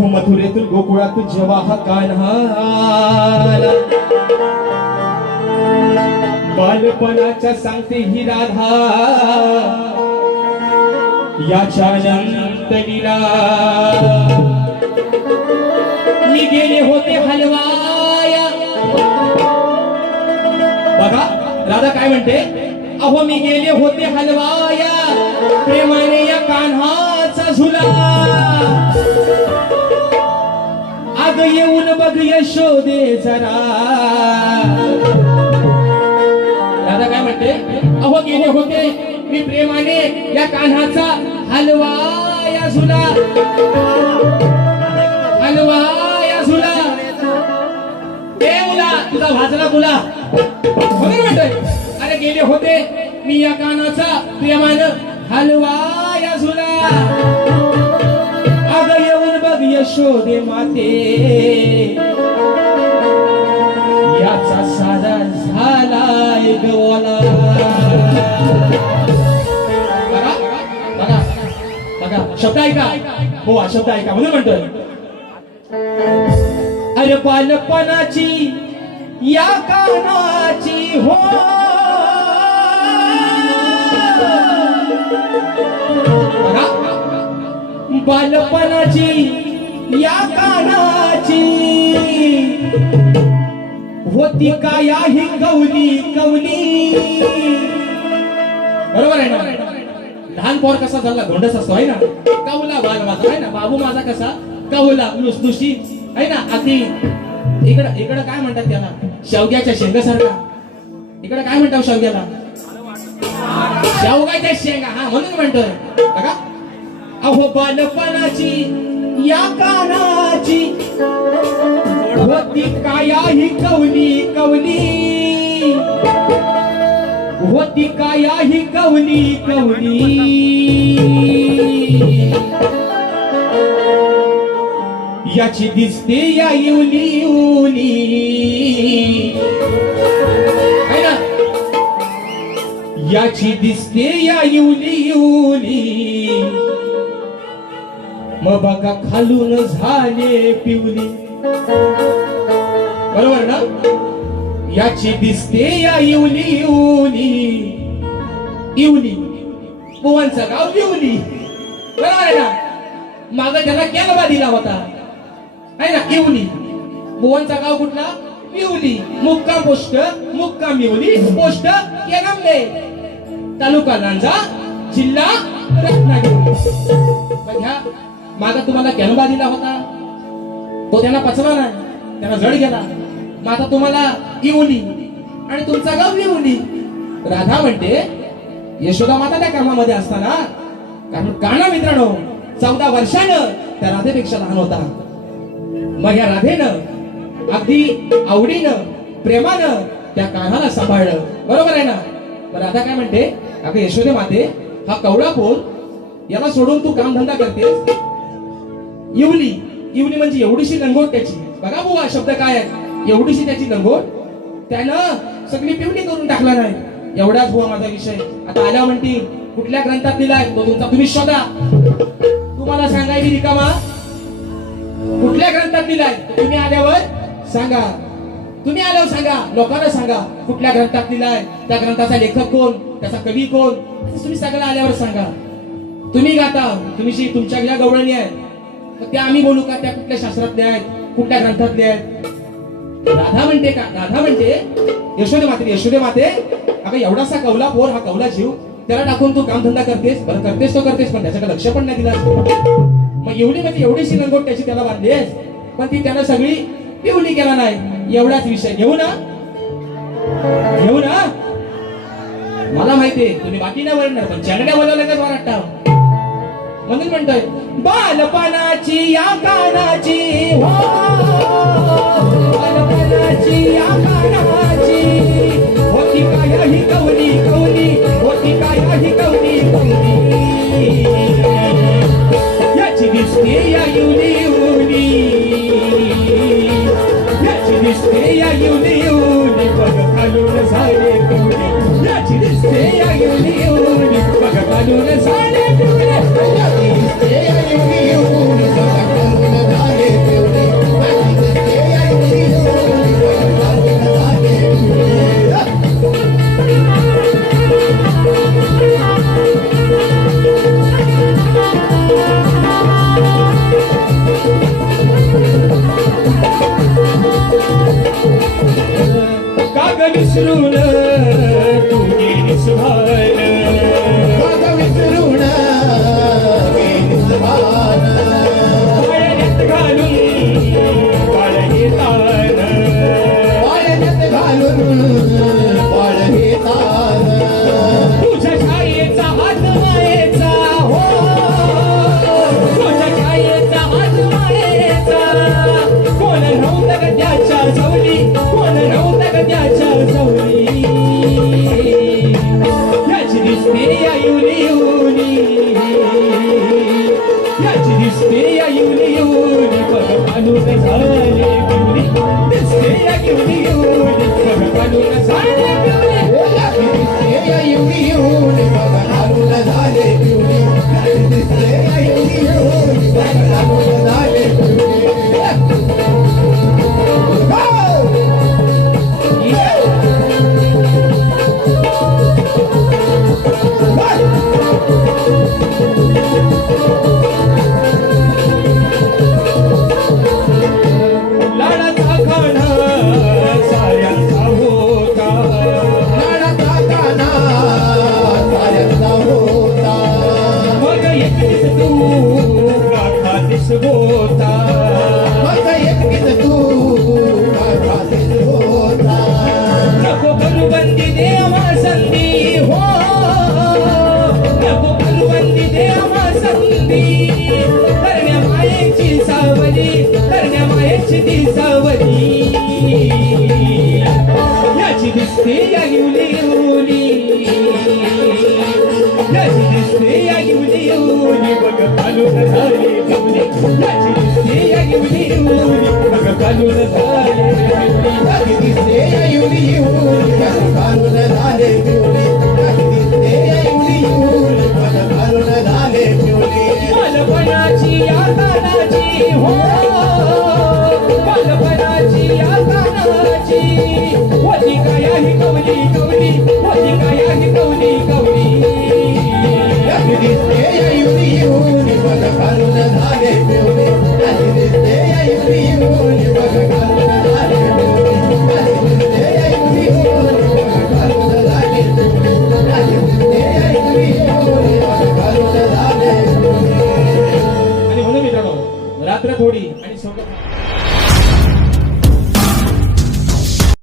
अहो मथुरेतून गोकुळातून जेव्हा हा कान्हा बालपणाच्या सांगते ही राधा याच्या अनंत लीला. मी गेले होते हलवाया. बघा राधा काय म्हणते? अहो मी गेले होते हलवाया. प्रेमाने या कान्हाचा झुला. अग येऊन बघ यशोदे जरा. दादा काय म्हणते? अहो गेले होते मी प्रेमाने या कान्हाचा हलवा या झुला. हलवा या झुला. ए तुझा भाजला मुला. म्हणतोय अरे गेले होते मी या कानाचा प्रेमान हलवा या झुला. यशोदे माते. याचा साधा झालाय गोला शब्द ऐका. हो शब्द ऐका म्हणून म्हणतोय. अरे बालपणाची या कानाची हो. बालपणाची या कानाची होती का या ही कवली कवली? बरोबर आहे ना? लहान पोर कसा झाला? धोंडस असतो आहे ना? कवला बाल माझा आहे ना? बाबू माझा कसा? कवला लुसलुशी आहे ना? अति. इकडं इकडं काय म्हणतात त्याला? शेवग्याच्या शेंगासारखा. इकडं काय म्हणतात शेवग्याला? शेवगाच्या शेंगा. हा म्हणून म्हणतोय. बघा. अहो बालपणाची या कानाची. होती काया ही कवली कवली. होती काया ही कवली कवली. याची दिसते या इवली इवली याची दिसते या इवली इवली मग बघा खालून झाले पिवली. बरोबर ना? याची दिसते या इवली इवली. इवली. बुवांचं गाव इवली. बरोबर आहे ना? माग त्याला केलबा दिला होता. आहे ना? इवली. बुवांचा गाव कुठला? मिवली मुक्का पोस्ट मुक्का मिवली पोस्ट केलंबे तालुका लांजा जिल्हा रत्नागिरी. माग तुम्हाला कॅनबा दिला होता. तो त्यांना पचला नाही. त्यांना जड गेला. मग आता तुम्हाला इवली आणि तुमचा गाव इवली राधा म्हणते यशोदा माता त्या कामामध्ये असताना कारण काना मित्रांनो चौदा वर्षानं त्या राधेपेक्षा लहान होता. मग या राधेनं अगदी आवडीनं प्रेमानं त्या कान्हाला सांभाळलं. बरोबर आहे ना? राधा काय म्हणते अगं यशोदे माते हा कवडा पोर याला सोडून तू कामधंदा करतेस? इवली. इवली म्हणजे एवढीशी लंगोट त्याची. बघा बुवा शब्द काय आहे? एवढीशी त्याची लंगोट? त्यानं सगळी पिवणी करून टाकला नाही. एवढाच बुवा माझा विषय. आता आल्या म्हणती कुठल्या ग्रंथात दिलाय? तो तुमचा तुम्ही शोधा. तुम्हाला सांगायची रिकामा? कुठल्या ग्रंथात दिलाय? तुम्ही आल्यावर सांगा. तुम्ही आल्यावर सांगा. लोकांना सांगा कुठल्या ग्रंथात दिलाय? त्या ग्रंथाचा लेखक कोण? त्याचा कवी कोण? तुम्ही सगळं आल्यावर सांगा. तुम्ही गाता. तुम्ही तुमच्या ज्या गवळणी आहेत तर त्या आम्ही बोलू का? त्या कुठल्या शास्त्रातल्या आहेत? कुठल्या ग्रंथातल्या आहेत? राधा म्हणते का? राधा म्हणते यशोदे माते यशोदे माते अगं एवढासा कवला पोर हा कवला जीव त्याला टाकून तू कामधंदा करतेस? बरं करतेस तो करतेस पण त्याच्याकडे लक्ष पण नाही दिला. मग एवढी म्हणजे एवढीशी लंगोट त्याची त्याला बांधलीस पण ती त्यानं सगळी पिवली केला नाही. एवढाच विषय. घेऊ ना? घेऊ ना? मला माहितीये तुम्ही बाकी नाही बोलणार पण चॅनड्या बोलवलं का वाटतं म्हणून म्हणतोय बालपणाची या कानाची हो बालपणाची या कानाची. होती काय ही कवली कवली होती काय ही कवली कवली. याची दिसते या युली युली याची दिसते या युली युली बघ खालून झाले कवली. याची दिसते या युली Shri